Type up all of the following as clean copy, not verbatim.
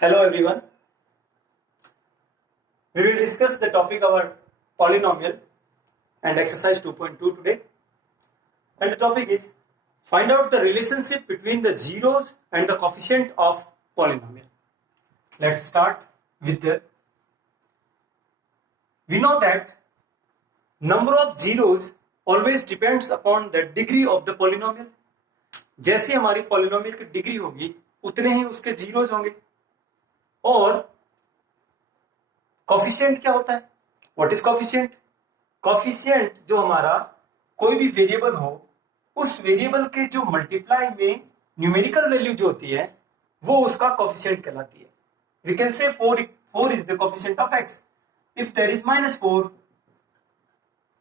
Hello everyone. We will discuss the topic of our polynomial and exercise 2.2 today. And the topic is find out the relationship between the zeros and the coefficient of polynomial. Let's start with we know that number of zeros always depends upon the degree of the polynomial. जैसे हमारी polynomial की degree होगी उतने ही उसके zeros होंगे. और coefficient क्या होता है? What is coefficient? कोफिशिएंट जो हमारा कोई भी वेरिएबल हो उस वेरिएबल के जो मल्टीप्लाई में न्यूमेरिकल वैल्यू जो होती है वो उसका कोफिशिएंट कहलाती है. We can say 4 is the coefficient of x. If there is -4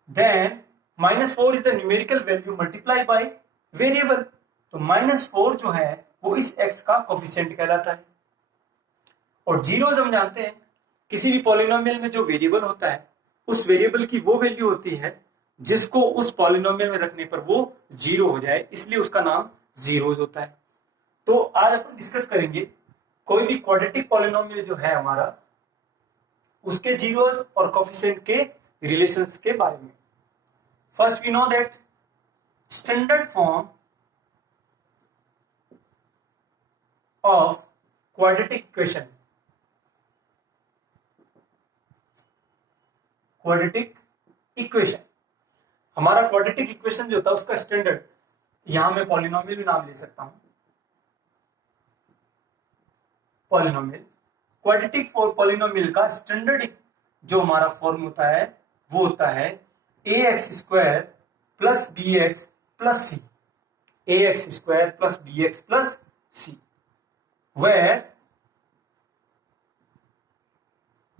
then -4 is the numerical value multiply by variable. तो -4 जो है वो इस x का कोफिशिएंट कहलाता है. और जीरोस हम जानते हैं किसी भी पॉलिनोमियल में जो वेरिएबल होता है उस वेरिएबल की वो वैल्यू होती है जिसको उस पॉलिनोमियल में रखने पर वो जीरो हो जाए, इसलिए उसका नाम जीरोस होता है. तो आज अपन डिस्कस करेंगे कोई भी क्वाड्रेटिक पॉलिनोमियल जो है हमारा उसके जीरोस और कोफिशिएंट के रिलेशंस के बारे में. First we know that standard form of quadratic equation. Quadratic equation, हमारा क्वाड्रेटिक इक्वेशन जो होता है उसका स्टैंडर्ड, यहां मैं पॉलिनोमियल भी नाम ले सकता हूं. पॉलिनोमियल क्वाड्रेटिक फॉर पॉलिनोमियल का स्टैंडर्ड जो हमारा फॉर्म होता है वो होता है ax² plus bx plus c. ax² plus bx plus c, where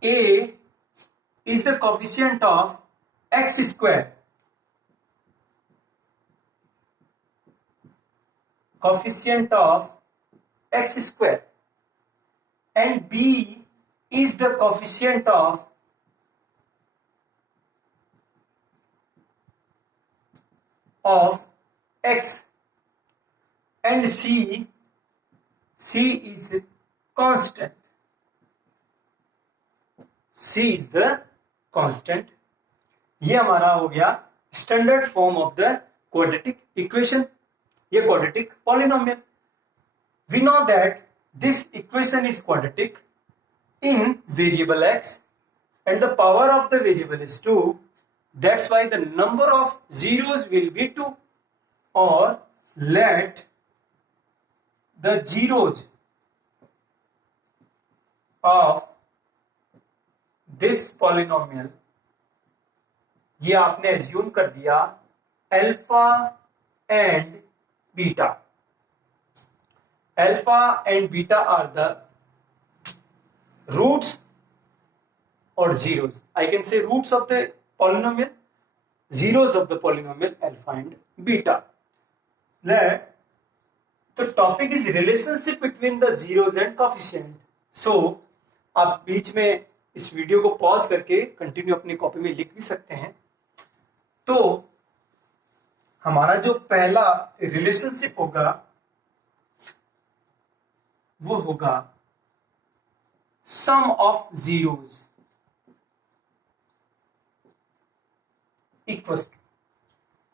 a is the coefficient of x², coefficient of x², and b is the coefficient of x, and c is constant. c is the constant. ये हमारा हो गया standard form of the quadratic equation, ये quadratic polynomial. We know that this equation is quadratic in variable x and the power of the variable is 2. That's why the number of zeros will be 2. Or let the zeros of this polynomial, ये आपने assume कर दिया alpha and beta. Alpha and beta are the roots और zeros. I can say roots of the polynomial, zeros of the polynomial alpha and beta. Let the topic is relationship between the zeros and coefficient. So आप बीच में इस video को pause करके continue अपनी copy में लिख भी सकते हैं. तो हमारा जो पहला रिलेशनशिप होगा वो होगा sum of zeros equals.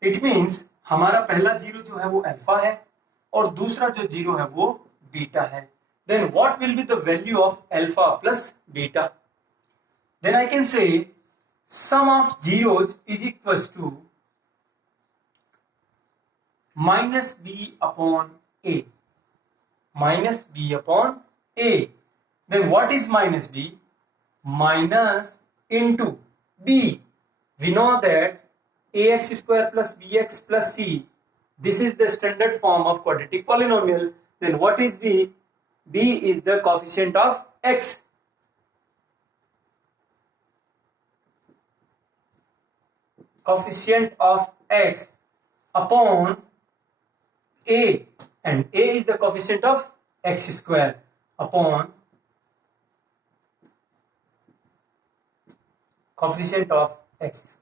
It means हमारा पहला जीरो जो है वो अल्फा है और दूसरा जो जीरो है वो बीटा है. Then what will be the value of alpha plus beta? Then I can say sum of zeros is equals to minus b upon a. Minus b upon a. Then what is minus b? Minus into b. We know that ax² plus bx plus c. This is the standard form of quadratic polynomial. Then what is b? b is the coefficient of x. Coefficient of x upon a, and a is the coefficient of x² upon coefficient of x².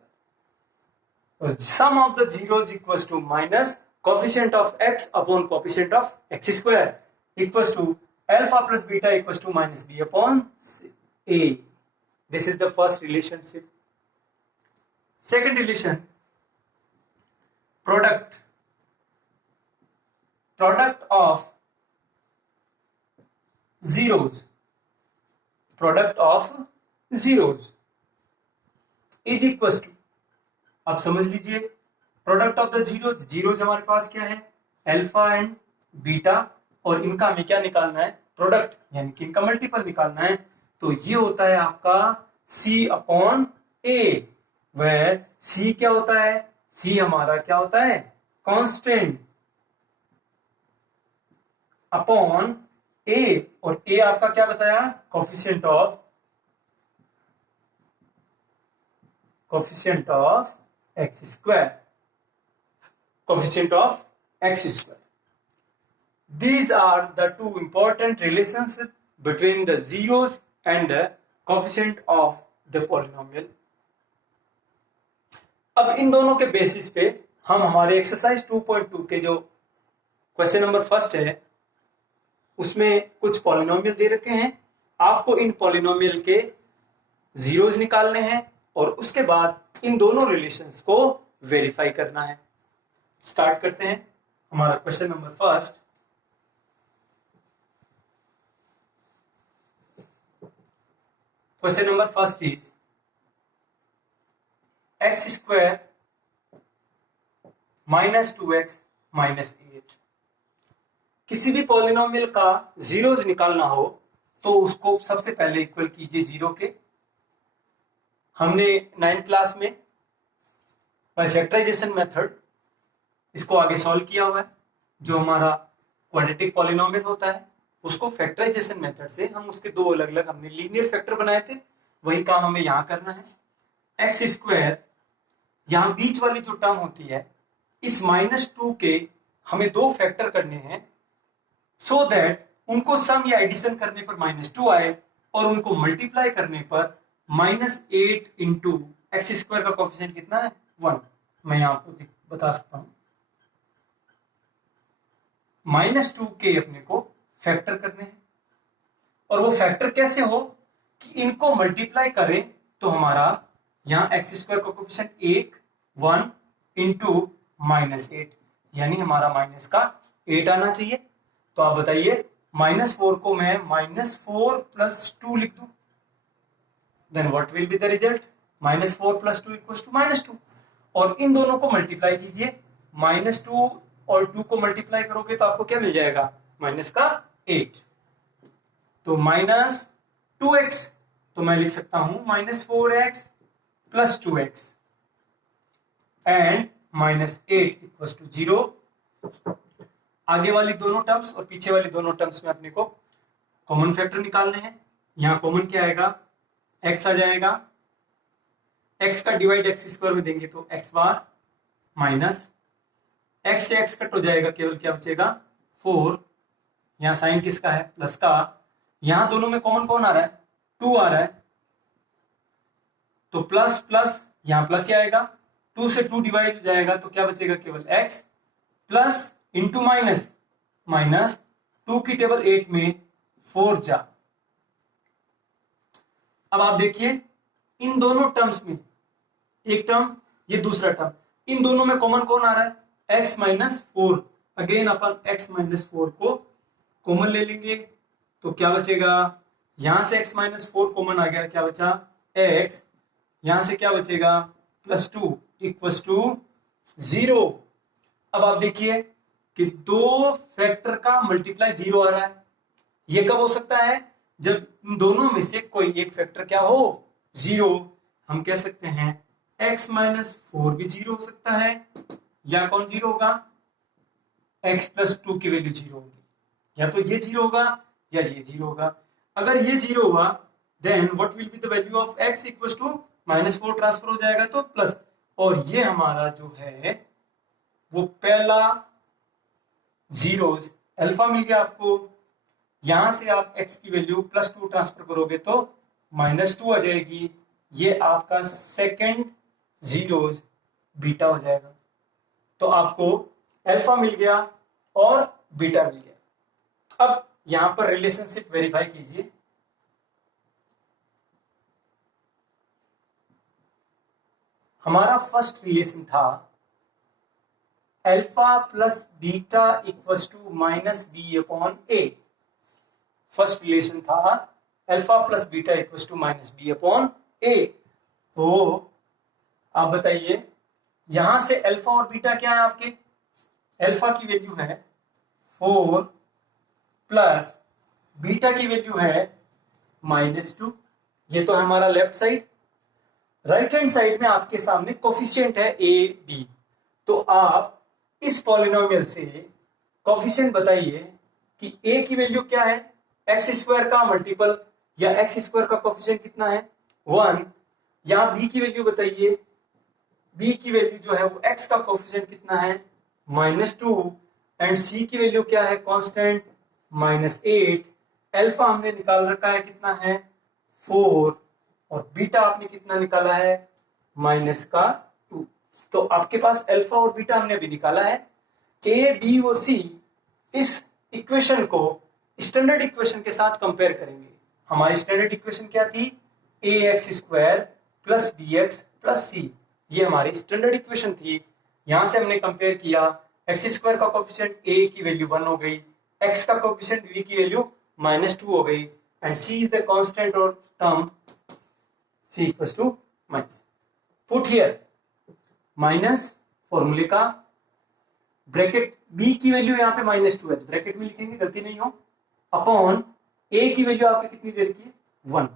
So sum of the zeros equals to minus coefficient of x upon coefficient of x² equals to alpha plus beta equals to minus b upon a. This is the first relationship. Second relation, product of zeros is equals to, आप समझ लीजिए, product of the zeros हमारे पास क्या है, alpha and beta, और इनका हमें क्या निकालना है, प्रोडक्ट, यानी कि इनका मल्टीपल निकालना है। तो ये होता है आपका C अपॉन A, वह C क्या होता है, C हमारा क्या होता है, कांस्टेंट अपॉन A, और A आपका क्या बताया, coefficient of x square, These are the two important relationships between the zeros and the coefficient of the polynomial. अब इन दोनों के बेसिस पे हम हमारे एक्सरसाइज 2.2 के जो क्वेश्चन नंबर फर्स्ट है उसमें कुछ पॉलिनोमियल दे रखे हैं, आपको इन पॉलिनोमियल के जीरोज निकालने हैं और उसके बाद इन दोनों रिलेशंस को वेरीफाई करना है। स्टार्ट करते हैं हमारा question number first. Question number first is x square minus 2x minus 8। किसी भी पॉलिनोमियल का जीरोज निकालना हो तो उसको सबसे पहले इक्वल कीजिए जीरो के। हमने 9th क्लास में बाय फैक्टराइजेशन मेथड इसको आगे सॉल्व किया हुआ है। जो हमारा क्वाड्रेटिक पॉलिनोमियल होता है उसको फैक्टराइजेशन मेथड से हम उसके दो अलग अलग हमने लीनियर फैक्टर बनाए थे, वही काम हमें यहां करना है। एक्स स्क्वायर, यहां बीच वाली जो टर्म होती है, इस -2 के हमें दो फैक्टर करने हैं सो दैट उनको सम या एडिशन करने पर -2 आए और उनको मल्टीप्लाई करने पर -8 इंटू एक्स स्क्वायर का कोफिशिएंट कितना है, 1। मैं आपको बता सकता हूं, -2 के अपने को फैक्टर करने हैं और वो फैक्टर कैसे हो कि इनको मल्टीप्लाई करें तो हमारा यहां एक्स स्क्वायर का कोफिशिएंट 1 इंटू -8, यानी हमारा माइनस का 8 आना चाहिए। तो आप बताइए, -4 को मैं -4 + 2 लिख दूं, then what will be the result, -4 + 2 = -2। और इन दोनों को मल्टीप्लाई कीजिए, -2 और 2 को मल्टीप्लाई करोगे तो आपको क्या मिल जाएगा, -8। तो -2x, तो मैं लिख सकता हूं -4x + 2x एंड -8 = 0। आगे वाली दोनों टर्म्स और पीछे वाली दोनों टर्म्स में अपने को कॉमन फैक्टर निकालने हैं। यहां कॉमन क्या आएगा, x आ जाएगा, x का डिवाइड एक्स स्क्वायर में देंगे तो x बार माइनस x से x कट हो जाएगा, केवल क्या बचेगा 4। यहां साइन किसका है, प्लस का। यहां दोनों में कॉमन कौन आ रहा है, 2 आ रहा है, तो प्लस प्लस यहां प्लस ही आएगा, 2 से 2 डिवाइड हो जाएगा तो क्या बचेगा, केवल x प्लस इंटू माइनस, -2 की टेबल 8 में 4 जा। अब आप देखिए इन दोनों टर्म्स में, एक टर्म ये दूसरा टर्म, इन दोनों में कॉमन कौन आ रहा है, x -4। अगेन अपन x -4 को कॉमन ले लेंगे तो क्या बचेगा, यहां से x -4 कॉमन आ गया, क्या बचा x, यहां से क्या बचेगा +2 = 0। अब आप देखिए कि दो फैक्टर का मल्टीप्लाई 0 आ रहा है। ये कब हो सकता है, जब इन दोनों में से कोई एक फैक्टर क्या हो, 0। हम कह सकते हैं x -4 भी 0 हो सकता है, या कौन 0 होगा, x + 2 की वैल्यू 0 होगी, या तो ये 0 होगा या ये 0 होगा। अगर ये 0 हुआ then what will be the value of x = -4 transfer हो जाएगा तो प्लस, और ये हमारा जो है वो पहला जीरोस अल्फा मिल गया आपको। यहां से आप x की वैल्यू +2 ट्रांसफर करोगे तो -2 आ जाएगी, ये आपका सेकंड जीरोस बीटा हो जाएगा। तो आपको अल्फा मिल गया और बीटा मिल गया। अब यहां पर रिलेशनशिप वेरीफाई कीजिए। हमारा फर्स्ट रिलेशन था alpha plus beta equals to minus B upon A. First relation था alpha plus beta equals to minus B upon A. तो आप बताइए यहां से अल्फा और बीटा क्या है आपके? अल्फा की वैल्यू है 4 प्लस बीटा की वैल्यू है -2। ये तो है हमारा left side. Right hand side में आपके सामने कोफिशिएंट है ए बी। तो आप इस पॉलिनोमियल से कोफिशिएंट बताइए कि ए की वैल्यू क्या है, एक्स स्क्वायर का मल्टीपल या एक्स स्क्वायर का कोफिशिएंट कितना है 1। यहां बी की वैल्यू बताइए, बी की वैल्यू जो है वो एक्स का कोफिशिएंट कितना है -2 एंड सी की वैल्यू क्या है कांस्टेंट -8। अल्फा हमने निकाल रखा है कितना है 4 और बीटा आपने कितना निकाला है -2। तो आपके पास अल्फा और बीटा हमने अभी निकाला है। ए बी और सी इस इक्वेशन को स्टैंडर्ड इक्वेशन के साथ कंपेयर करेंगे। हमारी स्टैंडर्ड इक्वेशन क्या थी? A X square plus B X plus C. ये हमारी स्टैंडर्ड इक्वेशन थी। यहां से हमने कंपेयर किया, एक्स स्क्वायर का कोफिशिएंट ए की वैल्यू 1 हो गई, एक्स का कोफिशिएंट बी की वैल्यू -2 हो गई and c is the constant और term c equals to minus. Put here minus फॉर्मूले का ब्रैकेट b की वैल्यू यहाँ पे -2 है तो ब्रैकेट में लिखेंगे, गलती नहीं हो, अपॉन a की वैल्यू आपके कितनी दे रखी है 1।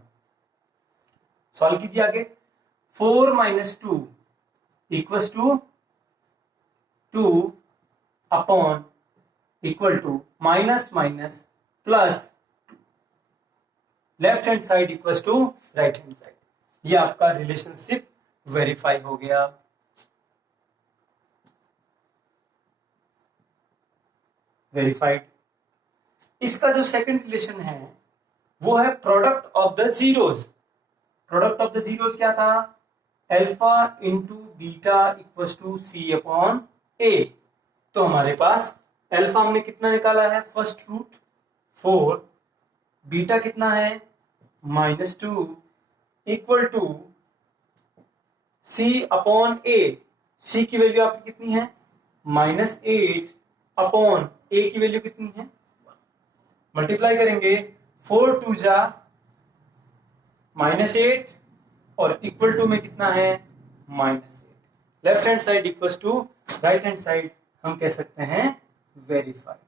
सॉल्व कीजिए आगे। 4 - 2 equals to 2 upon equal to minus minus plus left hand side equals to right hand side. ये आपका रिलेशनशिप वेरीफाई हो गया। वेरीफाइड। इसका जो सेकंड रिलेशन है वो है product of the zeros. Product of the zeros क्या था? Alpha into beta equals to C upon A. तो हमारे पास अल्फा हमने कितना निकाला है फर्स्ट रूट 4, बीटा कितना है -2 इक्वल टू सी अपॉन ए। सी की वैल्यू आपकी कितनी है -8 अपॉन ए की वैल्यू कितनी है 1। मल्टीप्लाई करेंगे 4 2 जा -8 और इक्वल टू में कितना है -8। Left hand side equals to right hand side हम कह सकते हैं वेरीफाइड।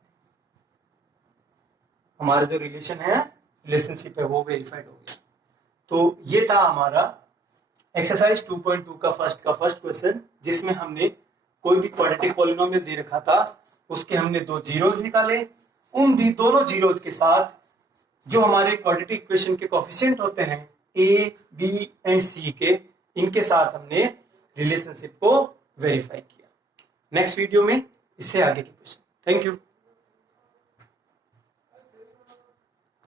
हमारा जो रिलेशन है रिलेशनशिप है वो वेरीफाइड हो गया। तो ये था हमारा एक्सरसाइज 2.2 का फर्स्ट क्वेश्चन, जिसमें हमने कोई भी क्वाड्रेटिक पॉलिनोमियल दे रखा था, उसके हमने 2 जीरोज निकाले। उन दोनों जीरोज के साथ जो हमारे क्वाड्रेटिक इक्वेशन के कोफिशिएंट होते हैं ए बी एंड सी के, इनके साथ हमने रिलेशनशिप को वेरीफाई किया। नेक्स्ट वीडियो में इससे आगे के क्वेश्चन। Thank you.